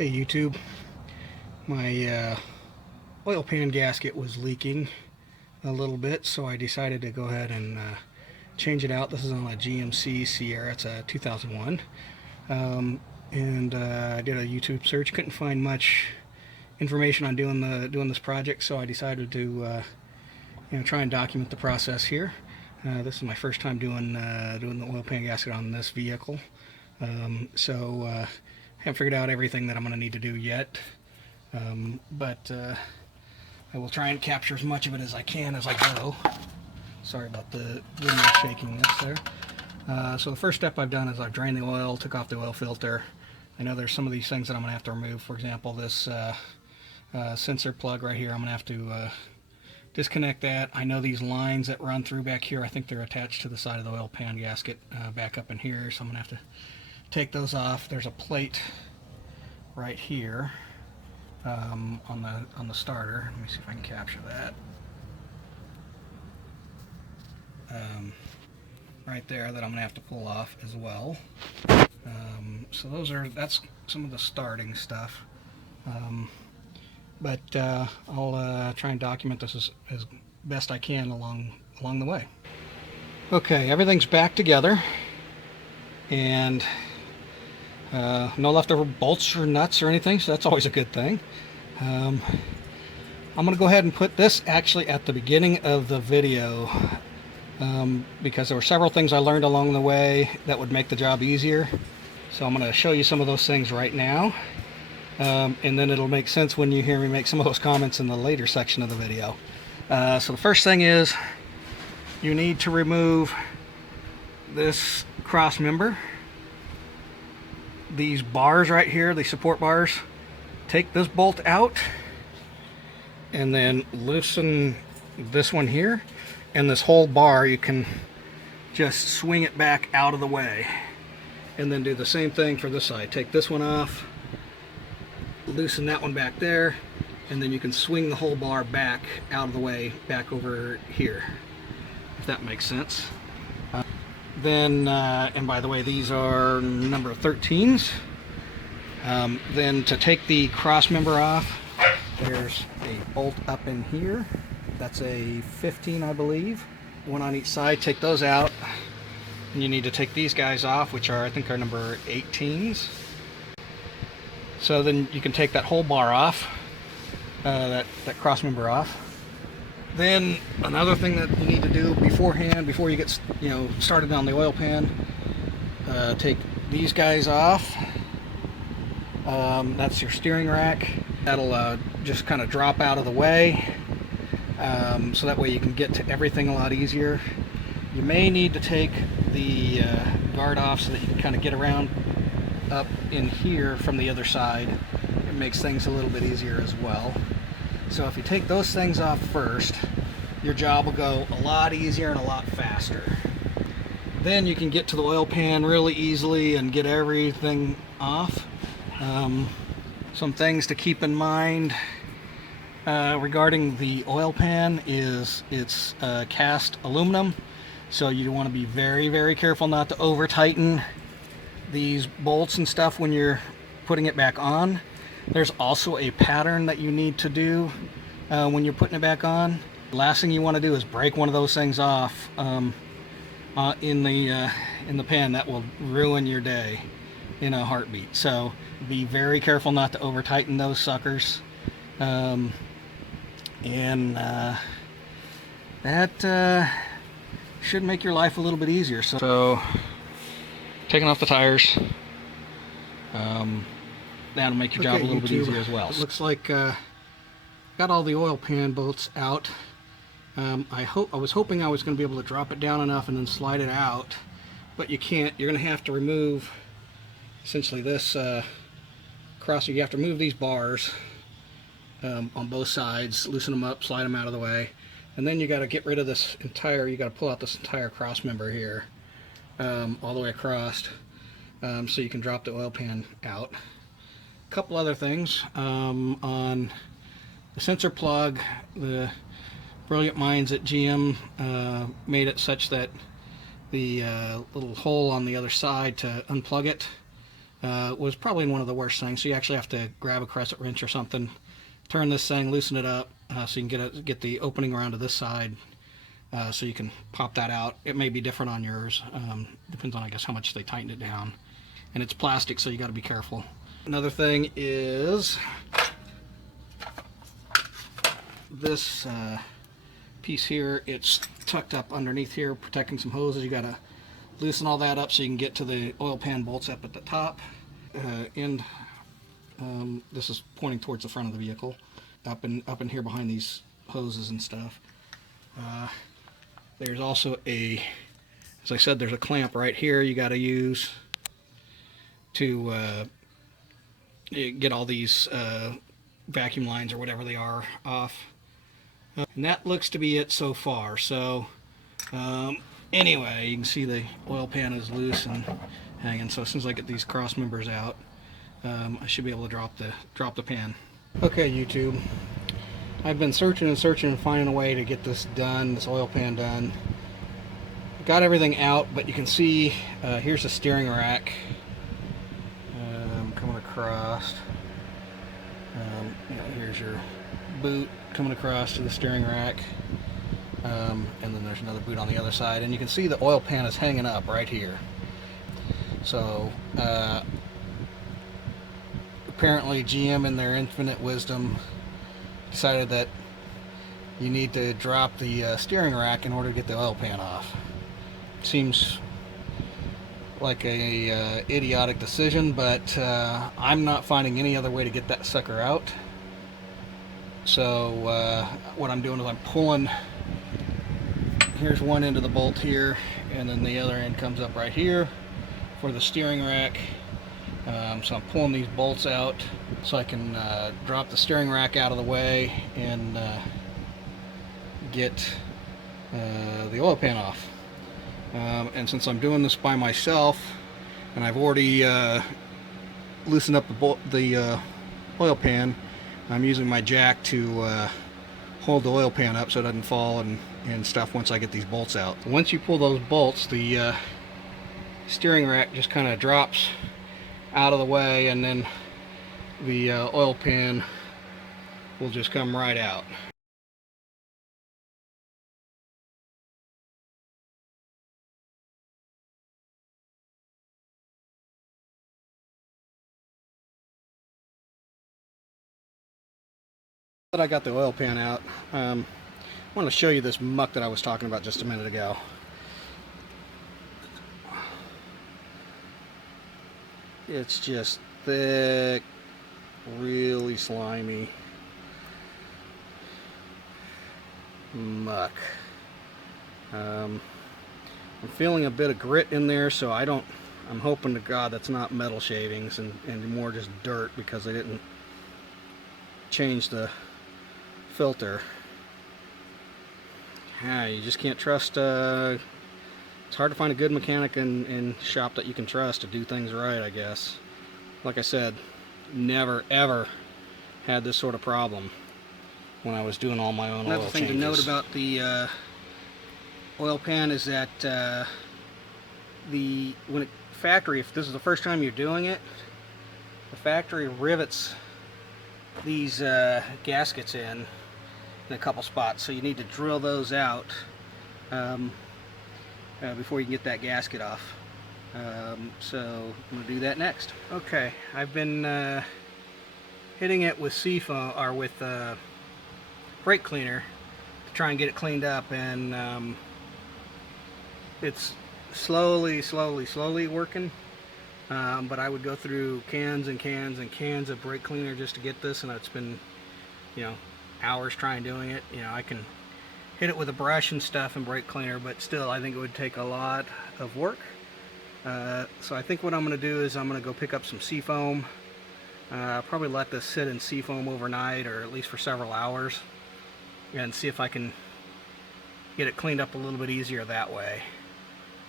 Hey YouTube, my oil pan gasket was leaking a little bit, so I decided to go ahead and change it out. This is on a GMC Sierra. It's a 2001. I did a YouTube search, couldn't find much information on doing this project, so I decided to try and document the process here. This is my first time doing the oil pan gasket on this vehicle, I haven't figured out everything that I'm going to need to do yet, but I will try and capture as much of it as I can as I go. Sorry about the video shakiness there. So the first step I've done is I've drained the oil, took off the oil filter. I know there's some of these things that I'm going to have to remove. For example, this sensor plug right here, I'm going to have to disconnect that. I know these lines that run through back here, I think they're attached to the side of the oil pan gasket back up in here, so I'm going to have to take those off. There's a plate right here on the starter. Let me see if I can capture that. Right there, that I'm gonna have to pull off as well. So that's some of the starting stuff. I'll try and document this as best I can along the way. Okay, everything's back together, and no leftover bolts or nuts or anything, so that's always a good thing. I'm going to go ahead and put this actually at the beginning of the video because there were several things I learned along the way that would make the job easier. So I'm going to show you some of those things right now, and then it'll make sense when you hear me make some of those comments in the later section of the video. So the first thing is you need to remove this cross member. These bars right here, the support bars, take this bolt out and then loosen this one here, and this whole bar you can just swing it back out of the way, and then do the same thing for this side. Take this one off, loosen that one back there, and then you can swing the whole bar back out of the way, back over here, if that makes sense. And by the way, these are number 13s. Then to take the cross member off, there's a bolt up in here. That's a 15, I believe. One on each side. Take those out. And you need to take these guys off, which I think are number 18s. So then you can take that whole bar off, that cross member off. Then another thing that you need to do beforehand, before you get started on the oil pan, take these guys off. That's your steering rack. That'll just kind of drop out of the way, so that way you can get to everything a lot easier. You may need to take the guard off so that you can kind of get around up in here from the other side. It makes things a little bit easier as well. So if you take those things off first, your job will go a lot easier and a lot faster. Then you can get to the oil pan really easily and get everything off. Some things to keep in mind regarding the oil pan is it's cast aluminum, so you want to be very, very careful not to over tighten these bolts and stuff when you're putting it back on. There's also a pattern that you need to do when you're putting it back on. The last thing you want to do is break one of those things off in the pan. That will ruin your day in a heartbeat. So be very careful not to over tighten those suckers, that should make your life a little bit easier. So taking off the tires, that'll make your job a little bit easier as well. It looks like got all the oil pan bolts out. I was hoping I was going to be able to drop it down enough and then slide it out, but you can't. You're going to have to remove essentially this crosser. You have to remove these bars on both sides, loosen them up, slide them out of the way, and then you got to get rid of this entire. You got to pull out this entire cross member here, all the way across, so you can drop the oil pan out. A couple other things on the sensor plug. The brilliant minds at GM made it such that the little hole on the other side to unplug it was probably one of the worst things. So you actually have to grab a crescent wrench or something, turn this thing, loosen it up, so you can get the opening around to this side, so you can pop that out. It may be different on yours. Depends on, I guess, how much they tighten it down. And it's plastic, so you got to be careful. Another thing is this piece here. It's tucked up underneath here, protecting some hoses. You got to loosen all that up so you can get to the oil pan bolts up at the top. This is pointing towards the front of the vehicle, up in here behind these hoses and stuff. There's also as I said, there's a clamp right here you got to use to get all these vacuum lines or whatever they are off. And that looks to be it so far. So anyway, you can see the oil pan is loose and hanging. So as soon as I get these cross members out, I should be able to drop the pan. Okay, YouTube. I've been searching and finding a way to get this done, this oil pan done. Got everything out, but you can see here's the steering rack coming across. Here's your boot coming across to the steering rack, and then there's another boot on the other side, and you can see the oil pan is hanging up right here. So apparently GM, in their infinite wisdom, decided that you need to drop the steering rack in order to get the oil pan off. Seems like a idiotic decision, but I'm not finding any other way to get that sucker out. So what I'm doing is I'm pulling. Here's one end of the bolt here, and then the other end comes up right here for the steering rack. So I'm pulling these bolts out so I can drop the steering rack out of the way and get the oil pan off. And since I'm doing this by myself, and I've already loosened up the oil pan, I'm using my jack to hold the oil pan up so it doesn't fall and stuff once I get these bolts out. Once you pull those bolts, the steering rack just kind of drops out of the way, and then the oil pan will just come right out. That I got the oil pan out, I want to show you this muck that I was talking about just a minute ago. It's just thick, really slimy muck. I'm feeling a bit of grit in there, so I'm hoping to God that's not metal shavings and more just dirt, because they didn't change the filter. You just can't trust. It's hard to find a good mechanic in shop that you can trust to do things right, I guess. Like I said, never ever had this sort of problem when I was doing all my own oil changes. Another thing to note about the oil pan is that factory, if this is the first time you're doing it, the factory rivets these gaskets in a couple spots, so you need to drill those out before you can get that gasket off. So I'm going to do that next. Okay, I've been hitting it with seafoam, or with brake cleaner, to try and get it cleaned up, and it's slowly working. But I would go through cans and cans and cans of brake cleaner just to get this, and it's been, hours trying doing it. I can hit it with a brush and stuff and brake cleaner, but still I think it would take a lot of work. So I think what I'm going to do is I'm going to go pick up some seafoam, probably let this sit in seafoam overnight, or at least for several hours, and see if I can get it cleaned up a little bit easier that way.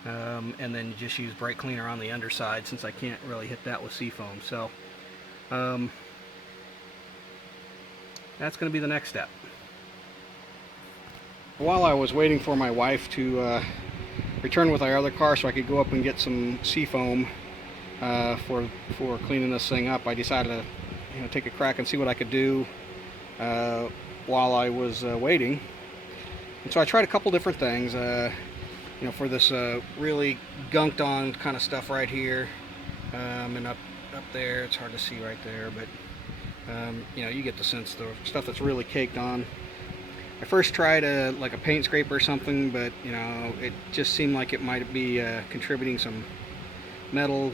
And then just use brake cleaner on the underside, since I can't really hit that with seafoam. So that's going to be the next step. While I was waiting for my wife to return with our other car so I could go up and get some seafoam, for cleaning this thing up, I decided to take a crack and see what I could do while I was waiting. And so I tried a couple different things. For this really gunked on kind of stuff right here, and up there, it's hard to see right there, but you get the sense. The stuff that's really caked on. I first tried like a paint scraper or something, but it just seemed like it might be contributing some metal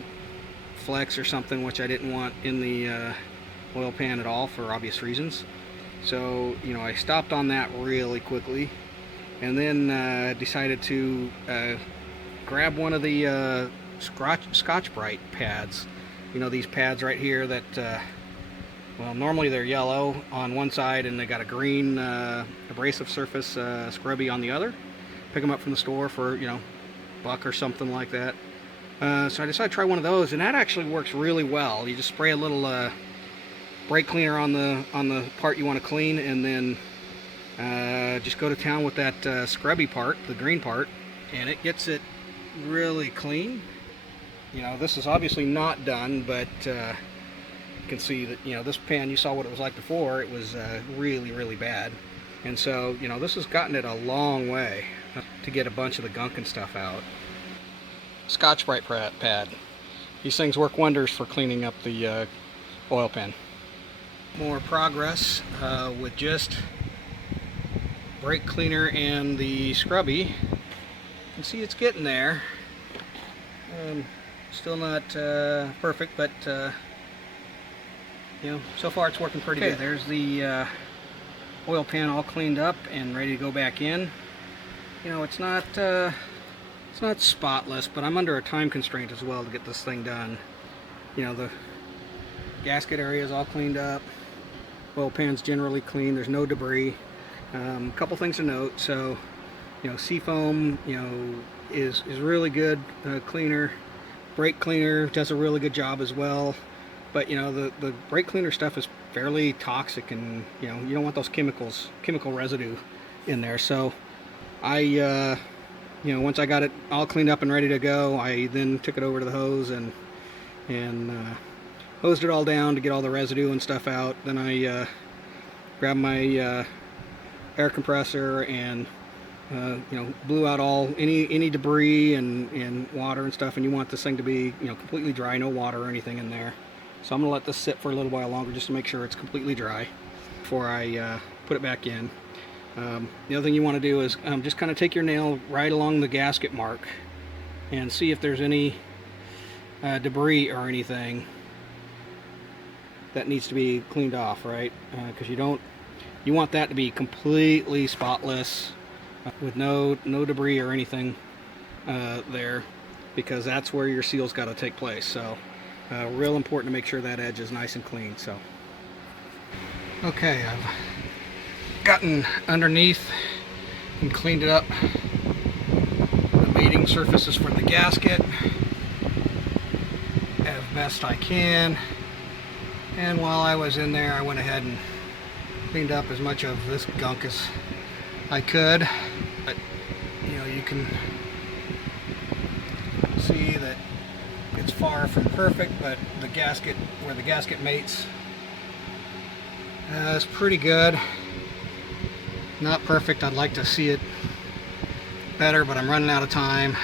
flecks or something, which I didn't want in the oil pan at all for obvious reasons. So I stopped on that really quickly, and then decided to grab one of the Scotch-Brite pads. These pads right here that well, normally they're yellow on one side and they got a green abrasive surface scrubby on the other. Pick them up from the store for $1 or something like that. So I decided to try one of those, and that actually works really well. You just spray a little brake cleaner on the part you want to clean, and then just go to town with that scrubby part, the green part, and it gets it really clean. This is obviously not done, but you can see that this pan, you saw what it was like before. It was really bad, and so this has gotten it a long way to get a bunch of the gunk and stuff out. Scotch-Brite pad. These things work wonders for cleaning up the oil pan. More progress with just brake cleaner and the scrubby. You can see it's getting there. Still not perfect, but so far it's working pretty good. There's the oil pan all cleaned up and ready to go back in. It's not spotless, but I'm under a time constraint as well to get this thing done. The gasket area is all cleaned up. Oil pan's generally clean. There's no debris. A couple things to note. So, seafoam, is really good cleaner. Brake cleaner does a really good job as well. But the brake cleaner stuff is fairly toxic, and you don't want those chemical residue in there. So I once I got it all cleaned up and ready to go, I then took it over to the hose and hosed it all down to get all the residue and stuff out. Then I grabbed my air compressor and blew out any debris and water and stuff. And you want this thing to be completely dry, no water or anything in there. So I'm gonna let this sit for a little while longer just to make sure it's completely dry before I put it back in. The other thing you want to do is just kind of take your nail right along the gasket mark and see if there's any debris or anything that needs to be cleaned off, right? Because you want that to be completely spotless with no debris or anything there, because that's where your seal's got to take place. So real important to make sure that edge is nice and clean. So okay, I've gotten underneath and cleaned it up, the mating surfaces for the gasket as best I can. And while I was in there, I went ahead and cleaned up as much of this gunk as I could. But you can see that it's far from perfect, but the gasket, where the gasket mates, is pretty good. Not perfect. I'd like to see it better, but I'm running out of time.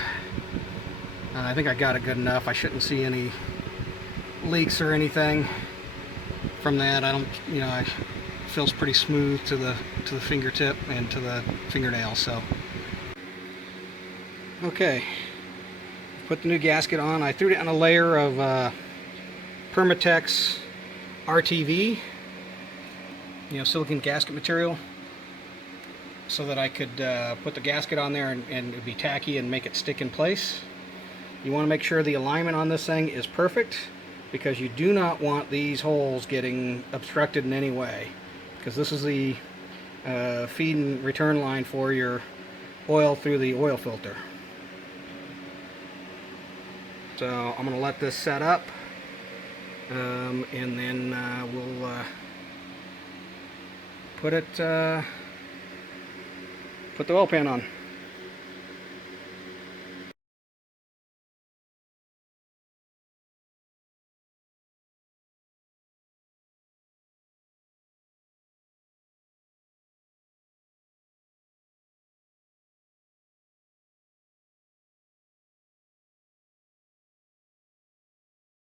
I think I got it good enough. I shouldn't see any leaks or anything from that. I don't, it feels pretty smooth to the fingertip and to the fingernail. So okay, put the new gasket on. I threw down a layer of Permatex RTV, silicone gasket material, so that I could put the gasket on there and it would be tacky and make it stick in place. You want to make sure the alignment on this thing is perfect, because you do not want these holes getting obstructed in any way, because this is the feed and return line for your oil through the oil filter. So I'm going to let this set up, and then we'll put the oil pan on.